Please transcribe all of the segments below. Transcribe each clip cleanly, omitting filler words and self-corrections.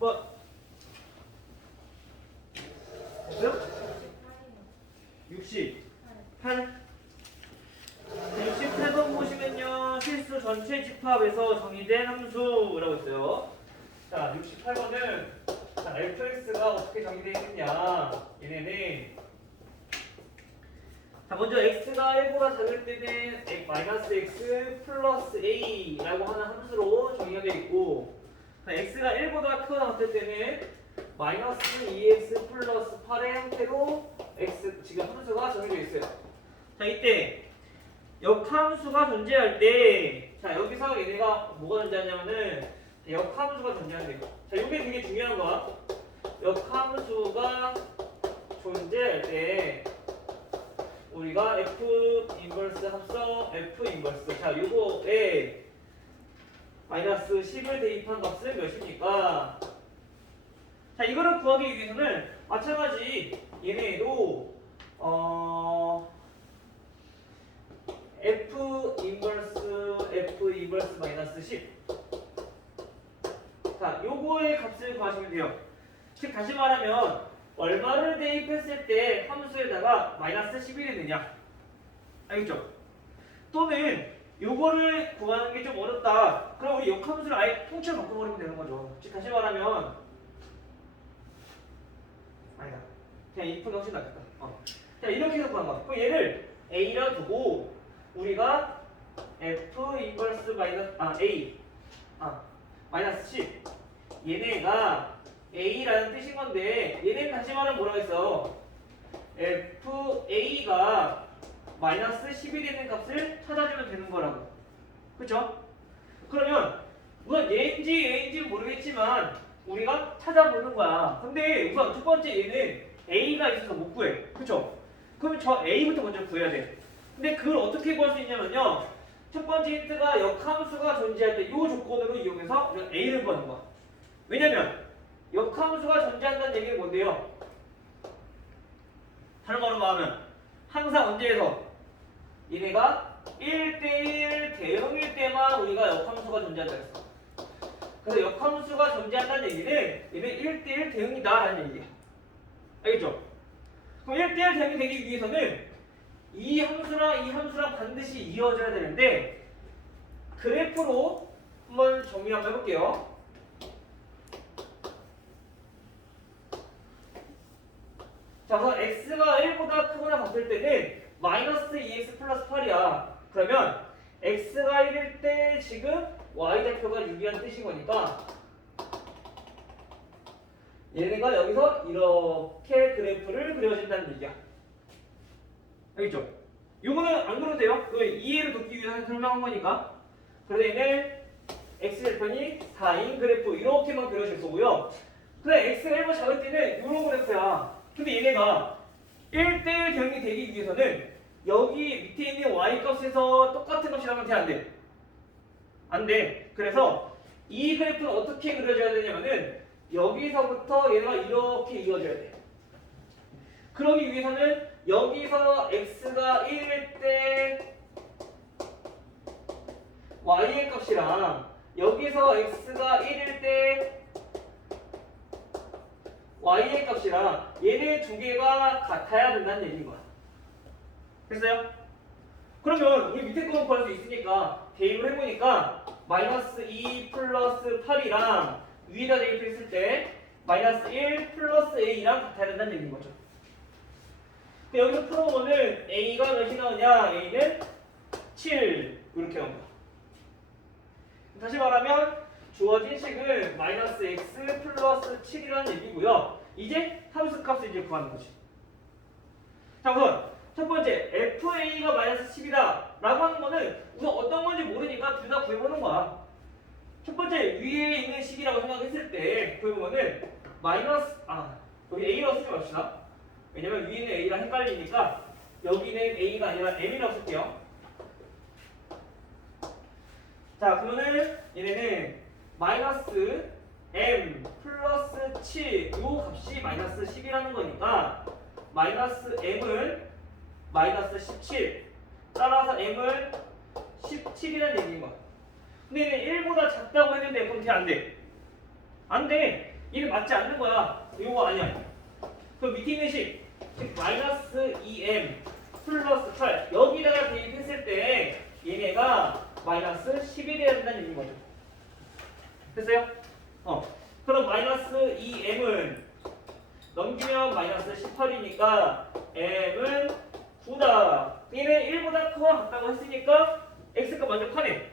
뭐 됐어요? 68. 68번 보시면요, 실수 전체 집합에서 정의된 함수라고 있어요. 자, 68번은 fx가 어떻게 정의되어 있느냐. 얘네는 자, 먼저 x가 1보다 작을 때는 -x 플러스 a라고 하는 함수로 정의가 되어 있고, x가 1보다 크거나 같을 때는 -2x 플러스 8의 형태로 x 지금 함수가 정의되어 있어요. 자, 이때 역함수가 존재할 때, 자, 여기서 얘네가 뭐가 존재하냐면은 역함수가 존재한대요. 자, 이게 되게 중요한 거야. 역함수가 존재할 때 우리가 F 인버스 합성 F 인버스, 자, 요거에 마이너스 10을 대입한 값은 몇입니까? 자, 이거를 구하기 위해서는 마찬가지 얘네도 F 인버스 마이너스 10. 자, 요거의 값을 구하시면 돼요. 즉 다시 말하면 얼마를 대입했을 때 함수에다가 마이너스 11이 되냐. 알겠죠? 또는 요거를 구하는 게 좀 어렵다. 그럼 우리 역함수를 아예 통째로 바꿔버리면 되는 거죠. 즉 다시 말하면 아니다. 그냥 이 푼이 훨씬 낫겠다. 자, 이렇게 해서 구한 거야. 그럼 얘를 A라 두고 우리가 F 인버스 마이너스 10 얘네가 A라는 뜻인 건데, 얘네는 다시 말하면 뭐라고 했어? FA가 마이너스 10이 되는 값을 찾아주면 되는 거라고. 그쵸? 그러면 우선 얘인지 모르겠지만 우리가 찾아보는 거야. 근데 우선 첫 번째 얘는 A가 있어서 못 구해. 그쵸? 그러면 저 A부터 먼저 구해야 돼. 근데 그걸 어떻게 구할 수 있냐면요, 첫 번째 힌트가 역함수가 존재할 때 이 조건으로 이용해서 우리가 A를 구하는 거야. 왜냐면 역함수가 존재한다는 얘기는 뭔데요? 다른 말로 말하면 항상 언제에서 얘네가 1대1 대응일 때만 우리가 역함수가 존재한다 했어. 그래서 역함수가 존재한다는 얘기는 얘는 1대1 대응이다 라는 얘기야. 알겠죠? 그럼 1대1 대응이 되기 위해서는 이 함수랑 반드시 이어져야 되는데, 그래프로 한번 정리 한번 해볼게요. 자, 우선 x가 1보다 크거나 같을 때는 마이너스 2x 플러스 8이야. 그러면 x가 1일 때 지금 y좌표가 6이라는 뜻인 거니까 얘네가 여기서 이렇게 그래프를 그려진다는 얘기야. 알겠죠? 요거는 안 그려도 돼요. 이해를 돕기 위해서 설명한 거니까. 그래서 얘는 x절편이 4인 그래프 이렇게만 그려질 거고요. 그래, x가 1보다 작을 때는 이런 그래프야. 근데 얘네가 1대1 대응이 되기 위해서는 여기 밑에 있는 y값에서 똑같은 값이라면 돼, 안 돼? 안 돼. 그래서 이 그래프는 어떻게 그려져야 되냐면은 여기서부터 얘가 이렇게 이어져야 돼. 그러기 위해서는 여기서 x가 1일 때 y의 값이랑 여기서 x가 1일 때 y의 값이랑 얘네 두 개가 같아야 된다는 얘기인 거야. 됐어요? 그러면 우리 밑에 거만 구할 수 있으니까 대입을 해보니까 마이너스 2 플러스 8이랑 위에다 대입했을 때 마이너스 1 플러스 a랑 같아야 된다는 얘기인 거죠. 근데 여기서 풀어보면은 a가 몇이 나오냐? a는 7 이렇게 나옵니다. 다시 말하면 주어진 식은 마이너스 x 플러스 7이라는 얘기고요. 이제 함수 값을 이제 구하는 거지. 자, 우선 첫 번째 fa가 마이너스 10이다 라고 하는 거는 우선 어떤 건지 모르니까 둘 다 구해보는 거야. 첫 번째 위에 있는 식이라고 생각했을 때 구해보면은 마이너스 여기 a라고 쓰지 맙시다. 왜냐면 위에 있는 a랑 헷갈리니까 여기는 a가 아니라 m이라고 쓸게요. 자, 그러면은 얘네는 마이너스 m 플러스 7 요 값이 마이너스 10이라는 거니까 마이너스 m을 마이너스 17 따라서 m을 17이라는 얘기인 거야. 근데 얘는 1보다 작다고 했는데 그럼 돼, 안 돼? 안 돼. 얘는 맞지 않는 거야. 이거 아니야. 그럼 밑에 있는 식, 즉 마이너스 2m 플러스 8 여기다가 대입했을 때 얘네가 마이너스 11이 돼야 된다는 얘기인 거죠. 됐어요? 그럼 마이너스 2m은 넘기면 마이너스 18이니까 m은 9다. 얘는 1보다 크고 같다고 했으니까 x가 만족하네.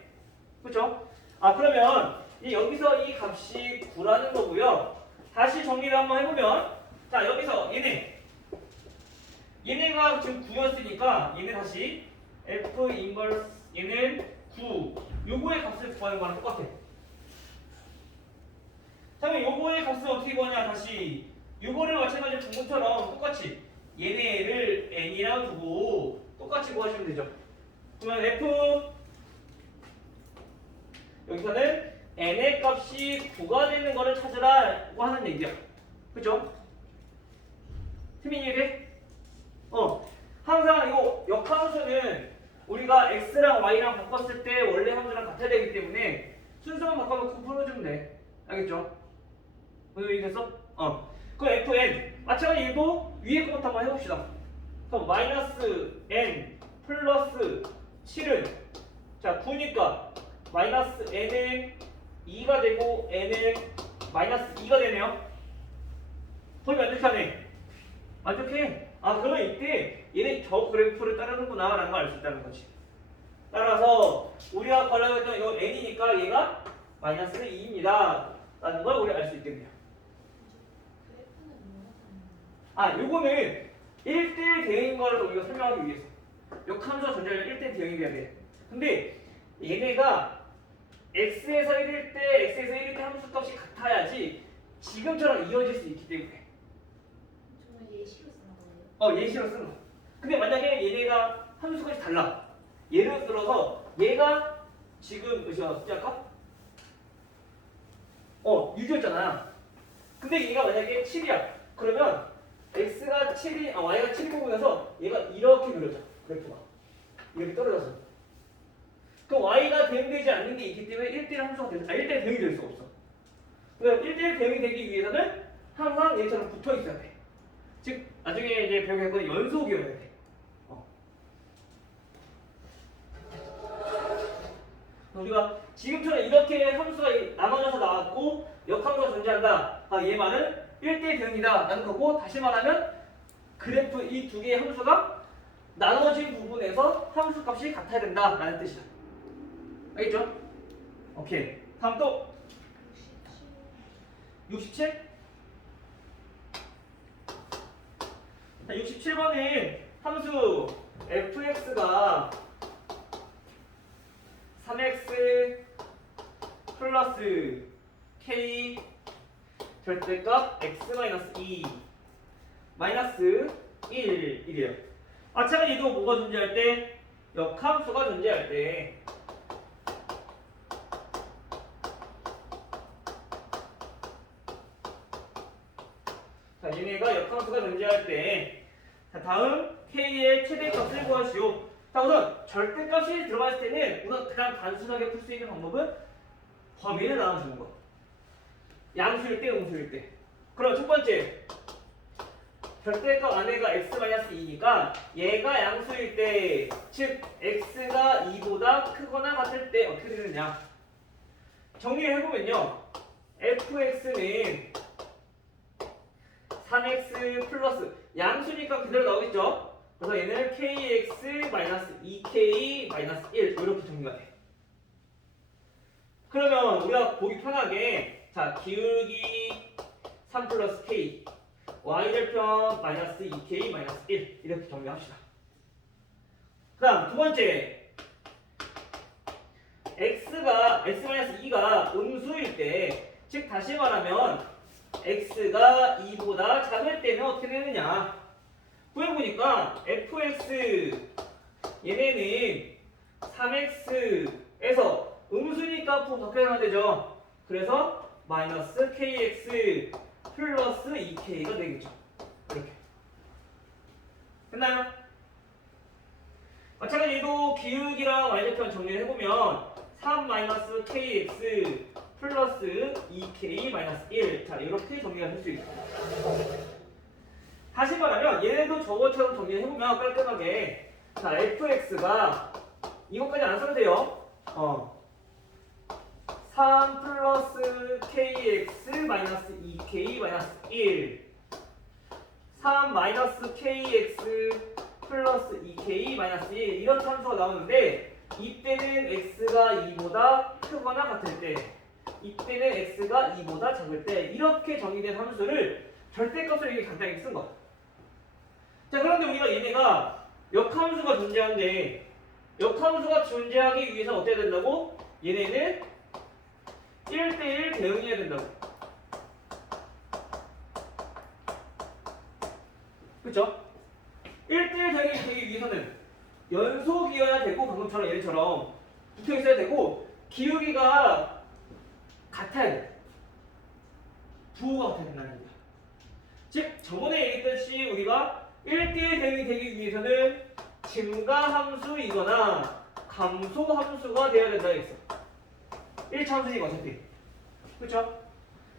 그렇죠? 그러면 여기서 이 값이 9라는 거고요. 다시 정리를 한번 해보면 자 여기서 얘네가 지금 9였으니까 얘네 다시 f 인버스 얘는 9 요거의 값을 구하는 거랑 똑같아. 자 그럼 요거의 값을 어떻게 구하냐 다시 요거를 마찬가지로 방금처럼 똑같이 얘네를 n이랑 두고 똑같이 구하시면 되죠. 그러면 f 여기서는 n의 값이 9가 되는 거를 찾으라고 하는 얘기야. 그죠? 태민이 이해? 항상 이 역함수는 우리가 x랑 y랑 바꿨을 때 원래 함수랑 같아야 되기 때문에 순서만 바꿔놓고 풀어주면 돼. 알겠죠? 이해됐어? 그 fn 마찬가지로 얘도 위에 것부터 한번 해봅시다. 그럼 마이너스 n 플러스 7은 자 9니까 마이너스 n은 2가 되고 n은 마이너스 2가 되네요. 거의 만족하네. 만족해. 그러면 이때 얘는 저 그래프를 따르는구나 라는 걸 알 수 있다는 거지. 따라서 우리가 구하려고 했던 이거 n이니까 얘가 마이너스 2입니다 라는 걸 우리가 알 수 있겠네요. 요거는 1대1 대응인 거를 우리가 설명하기 위해서 역함수와 전자는 1대1 대응이 돼야 돼. 근데 얘네가 x에서 1일 때 x에서 1일 때 함수 값이 같아야지 지금처럼 이어질 수 있기 때문에 정말 예시로 쓰는 거예요? 예시로 쓰는 거. 근데 만약에 얘네가 함수 값이 달라. 예를 들어서 얘가 지금 몇이야 숫자가? 6이었잖아. 근데 얘가 만약에 7이야. 그러면 x가 7이 y가 7이 보면서 얘가 이렇게 그려져. 그래프가 이렇게 떨어져서. 그럼 y가 대응되지 않는 게 있기 때문에 1대1 함수가 돼서 1대1 대응이 될 수가 없어. 그러니까 1대1 대응이 되기 위해서는 항상 얘처럼 붙어 있어야 돼. 즉 나중에 이제 배우게 될 연속이어야 돼. 우리가 지금처럼 이렇게 함수가 나눠져서 나왔고 역함수가 존재한다. 얘 말은 1대1 대응이다 라는 거고, 다시 말하면 그래프 이 두 개의 함수가 나눠진 부분에서 함수 값이 같아야 된다 라는 뜻이야. 알겠죠? 오케이. 다음 또 67? 자, 67번은 함수 fx가 3x 플러스 k 절대값 x-2 마이너스 1이래요. 마찬가지로 얘도 뭐가 존재할 때? 역함수가 존재할 때 자, 얘네가 역함수가 존재할 때 자, 다음 k의 최대값을 구하시오. 자, 우선 절대값이 들어갔을 때는 우선 그냥 단순하게 풀 수 있는 방법은 범위를 나눠주는 거. 양수일 때, 음수일 때. 그럼 첫 번째 절대값 안에가 x-2니까 얘가 양수일 때, 즉 x가 2보다 크거나 같을 때 어떻게 되느냐. 정리를 해보면요. fx는 3x 플러스 양수니까 그대로 나오겠죠. 그래서 얘는 kx-2k-1 이렇게 정리가 돼. 그러면 우리가 보기 편하게 자 기울기 3 플러스 k y절편 마이너스 2k 마이너스 1 이렇게 정리합시다. 그 다음 두 번째 x가 x-2가 음수일 때, 즉 다시 말하면 x가 2보다 작을 때는 어떻게 되느냐. 구해보니까 fx 얘네는 3x에서 음수니까 앞으로 바뀌어야 되죠. 그래서 마이너스 kx 플러스 2k가 되겠죠. 이렇게 됐나요? 마찬가지로 얘도 기울기랑 y절편 정리를 해보면 3 마이너스 kx 플러스 2k 마이너스 1. 자, 이렇게 정리가 될 수 있습니다. 다시 말하면 얘네도 저것처럼 정리해보면 깔끔하게 자, fx가 이것까지 안 써도 돼요. 3 플러스 kx 마이너스 2k 마이너스 1 3 마이너스 kx 플러스 2k 마이너스 1 이런 함수가 나오는데 이때는 x가 2보다 크거나 같을 때 이때는 x가 2보다 작을 때 이렇게 정의된 함수를 절대값으로 이렇게 간단하게 쓴 거야. 자, 그런데 우리가 얘네가 역함수가 존재하는데 역함수가 존재하기 위해서 어때야 된다고? 얘네는 1대1 대응해야 된다고. 그쵸? 1대1 대응이 되기 위해서는 연속이어야 되고 방금처럼 얘처럼 붙어있어야 되고 기울기가 같아야 돼. 부호가 같아야 된다는 얘기야. 즉 저번에 얘기했듯이 우리가 1대1 대응이 되기 위해서는 증가함수이거나 감소함수가 되어야 된다 했어. 1차 함수니까 어차피. 그쵸?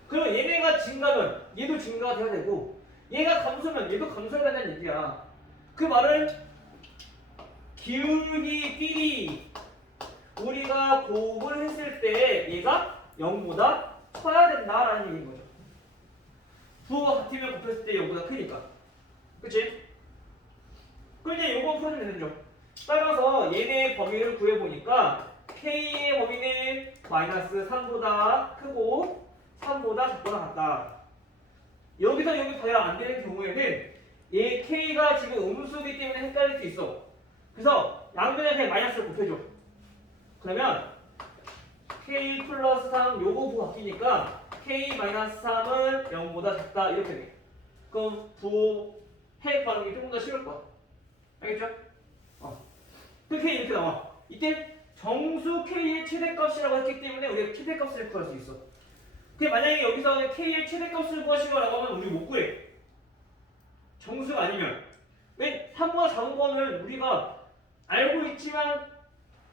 그럼 얘네가 증가면 얘도 증가가 돼야 되고 얘가 감소면 얘도 감소해야 된다는 얘기야. 그 말은 기울기 B이 우리가 곱을 했을 때 얘가 0보다 커야 된다라는 얘기인 거죠. 부호가 같으면 곱했을 때 0보다 크니까. 그치? 그럼 이제 요거 풀어주면 되는 거죠. 따라서 얘네의 범위를 구해보니까 K의 범위는 마이너스 3보다 크고 3보다 작거나 같다. 여기서 여기 가야 안 되는 경우에는 얘 K가 지금 음수이기 때문에 헷갈릴 수 있어. 그래서 양변에 그냥 마이너스를 곱해줘. 그러면 K 플러스 3 요거 부호 바뀌니까 K 마이너스 3은 0보다 작다 이렇게 돼. 그럼 부호 해액 반응이 조금 더 쉬울 거야. 알겠죠? 그렇게 이렇게 나와. 이때 정수 K의 최대값이라고 했기 때문에 우리가 최대값을 구할 수 있어. 근데 만약에 여기서 K의 최대값을 구하시라고 하면 우리 못 구해. 정수가 아니면. 왜? 3보다 작은 거는 우리가 알고 있지만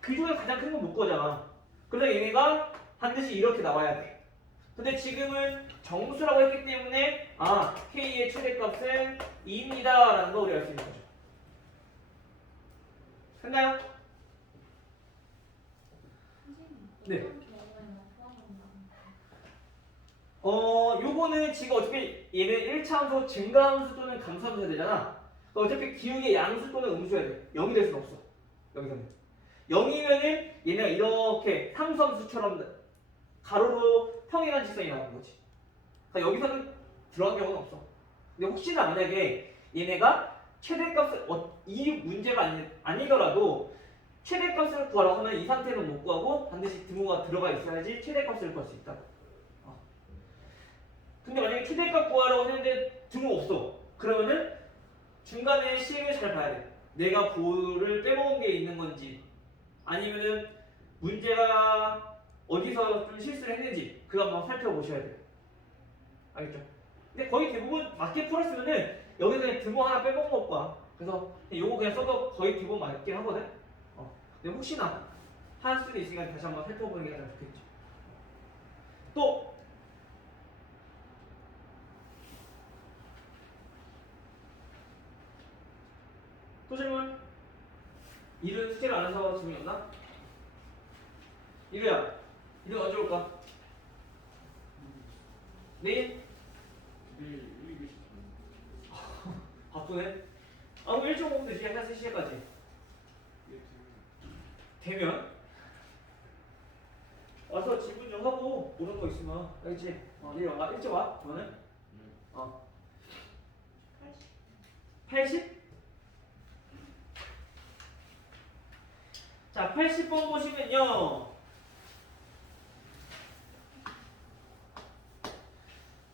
그 중에 가장 큰 건 못 구하잖아. 그래서 얘네가 반드시 이렇게 나와야 돼. 근데 지금은 정수라고 했기 때문에 K의 최대값은 2입니다 라는 거 우리가 알 수 있는 거죠. 됐나요? 네. 요거는 지금 어차피 얘는 1차 함수 증가함수 또는 감소함수 해야 되잖아. 어차피 기울기의 양수 또는 음수해야 돼. 0이 될 수는 없어. 여기서는 0이면은 얘네가 이렇게 함수함수처럼 가로로 평행한 직선이 나오는 거지. 그러니까 여기서는 들어간 경우는 없어. 근데 혹시나 만약에 얘네가 최대값을 이 문제가 아니더라도 최대값을 구하라고 하면 이 상태는 못 구하고 반드시 등호가 들어가 있어야지 최대값을 구할 수 있다. 근데 만약에 최대값 구하라고 했는데 등호 없어. 그러면은 중간에 식을 잘 봐야 돼. 내가 부호를 빼먹은 게 있는 건지 아니면은 문제가 어디서 좀 실수를 했는지 그거 한번 살펴보셔야 돼요. 알겠죠? 근데 거의 대부분 맞게 풀었으면은 여기서 그냥 등호 하나 빼먹은 것 봐. 그래서 요거 그냥 써도 거의 대부분 맞긴 하거든. 근데 혹시나 할 수도 있으니까 다시 한번 살펴보는 게 가장 좋겠죠. 또 질문? 일은 숙제를 안 해서 질문이 없나? 이루야, 이루 언제 올까? 내일? 바쁘네? 그럼 1.5분 되지, 한 3시까지. 되면? 와서 지분 좀 하고, 오는 거 있으면, 알겠지? 내일 와, 일찍 와, 너는? 80? 자, 80번 보시면요.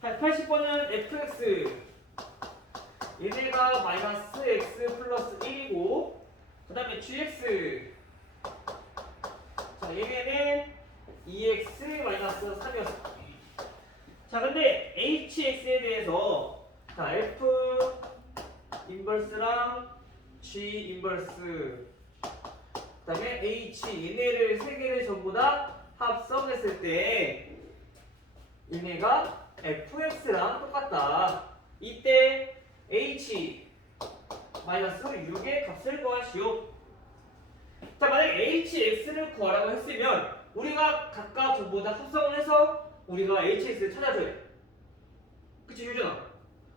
80번은 fx 얘네가 마이너스 x 플러스 1이고 그 다음에 gx 자 얘네는 2x 마이너스 3이었어. 자 근데 hx에 대해서 자 f 인버스랑 g 인버스 그 다음에 h 얘네를 세 개를 전부 다 합성했을 때 얘네가 fx랑 똑같다. 이때 h 마이너스 6의 값을 구하시오. 자, 만약에 hx를 구하라고 했으면 우리가 각각 전부 다 합성을 해서 우리가 hx를 찾아줘야 돼. 그치, 유준아?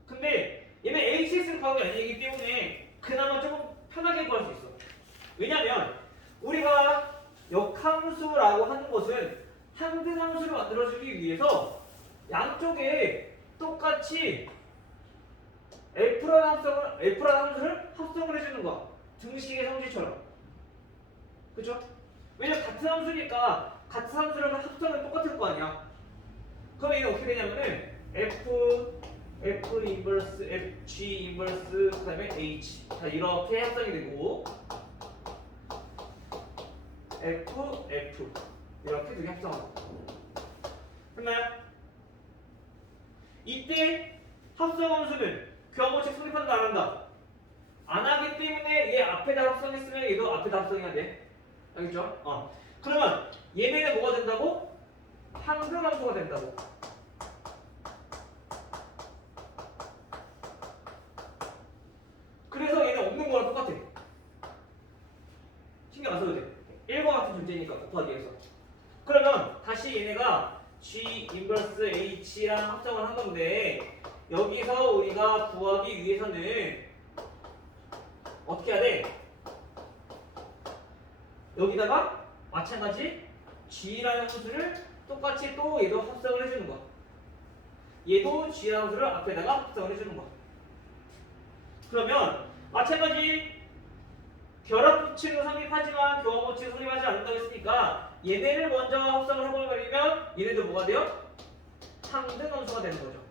근데 얘는 hx를 구하는 게 아니기 때문에 그나마 조금 편하게 구할 수 있어. 왜냐면 우리가 역함수라고 하는 것은 항등함수를 만들어주기 위해서 양쪽에 똑같이 F라는 함수를 합성을 해주는 거야. 등식의 성질처럼. 그쵸? 왜냐면 같은 함수니까 같은 함수를 합성은 똑같을 거 아니야. 그럼 얘는 어떻게 되냐면은 F 인버스, G 인버스, 그 다음에 H. 자, 이렇게 합성이 되고 F 이렇게 두 개 합성하고. 됐나요? 이때 합성함수는 교환법칙 성립한다 안 한다? 안 하기 때문에 얘 앞에다 합성했으면 얘도 앞에다 합성해야 돼. 알겠죠? 그러면 얘네는 뭐가 된다고? 항등함수가 된다고. 그래서 얘는 없는 거랑 똑같아. 신경 안 써도 돼. 1과 같은 존재니까 곱하기해서. 그러면 다시 얘네가 G 인버스 H랑 합성을 한 건데 여기서 우리가 구하기 위해서는 어떻게 해야 돼? 여기다가 마찬가지 G라는 함수를 똑같이 또 얘도 합성을 해주는 거야. 얘도 G라는 함수를 앞에다가 합성을 해주는 거야. 그러면 마찬가지 결합법칙을 성립하지만 교환법칙을 성립하지 않는다고 했으니까 얘네를 먼저 합성을 해버리면 얘네도 뭐가 돼요? 상등함수가 되는 거죠.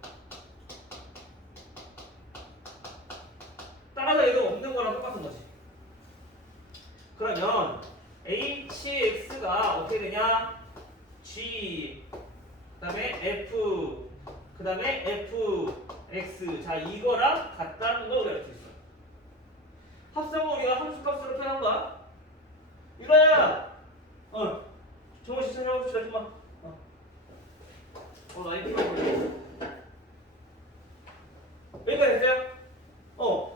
따라서 얘도 없는 거랑 똑같은 거지. 그러면 hx가 어떻게 되냐? g 그 다음에 f 그 다음에 fx. 자, 이거랑 같다는 거 우리가 알 수 있어. 합성은 우리가 함수값으로 표현한 거야. 이거야. 정말 시청해 봅시다. 좀만. 많이 필요하거든. 여기까지 됐어요?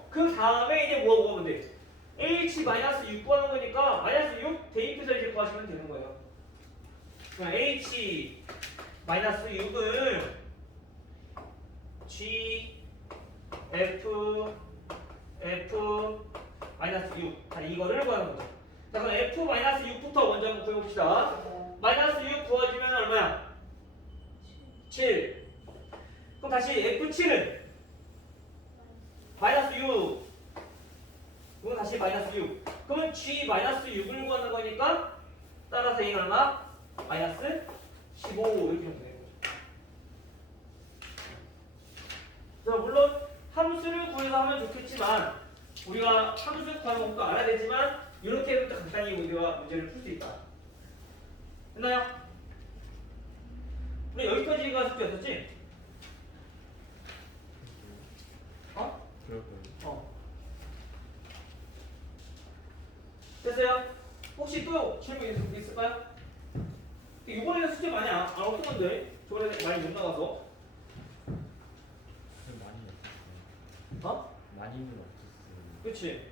그 다음에 이제 뭐 구하면 돼? h-6 구하는 거니까 마이너스 6 대입해서 이제 구하시면 되는 거예요. h-6을 g f 마이너스 6. 자, 이거를 구하는 거죠. 자, 그럼 f 마이너스 6부터 먼저 한번 구해봅시다. 마이너스 6 구해주면 얼마야? 7. 그럼 다시 f7은 마이너스 6. 이건 다시 마이너스 6. 그러면 g 마이너스 6을 구하는 거니까 따라서 얘는 얼마? 마이너스 15 이렇게 되는 거죠. 자, 물론 함수를 구해서 하면 좋겠지만 우리가 함수 구하는 것도 알아야 되지만 이렇게 해도 간단히 우리가 문제를 풀 수 있다. 됐나요? 우리 여기까지가 숙제였었지? 그럴까요? 됐어요? 혹시 또 질문 있을까요? 이번에는 숙제 많이 안 없었는데 저번에 많이 못 나가서. 많이 없었어요. 많이는 없었어요. 그치?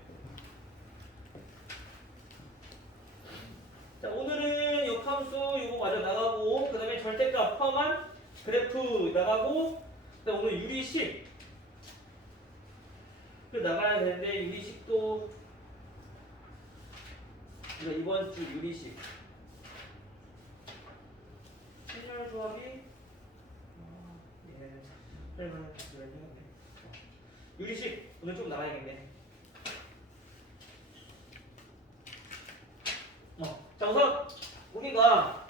자, 오늘은 역함수 이거 마저 나가고 그 다음에 절대값 포함한 그래프 나가고 그 다음에 오늘 유리식 그 나가야 되는데 유리식도 이번 주 유리식 신열 조합이 얘는 설명을 했는데 유리식 오늘 좀 나가야겠네. 자, 우선 우리가